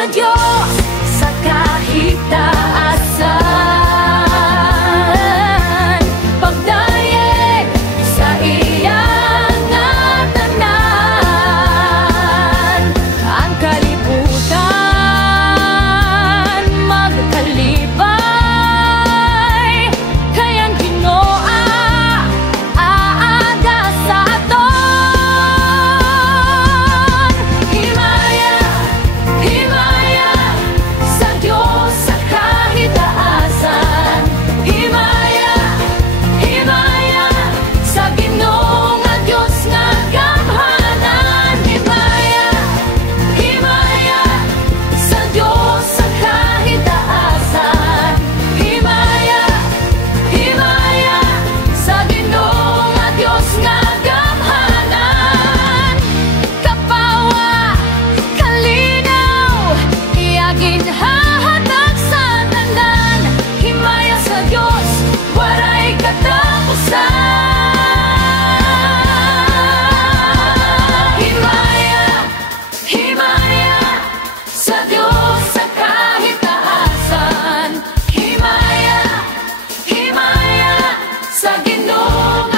nga Diyos sa kahit taasan, pagdayeg sa iyang nga tanan, ang kalibutan magkalibay, kayang Ginoo aaga sa aton. Himaya, himaya sa Diyos sa kahit taasan, himaya, himaya sa Ginoo nga Diyos nga gamhanan, himaya, himaya sa Diyos sa kahit taasan, himaya, himaya sa Ginoo nga Diyos nga gamhanan. Kapawa, kalinaw, iyagin hahatag sa tanan, himaya sa Diyos waray katapusan. Himaya, himaya sa Diyos sa kahit taasan, himaya, himaya sa Ginoo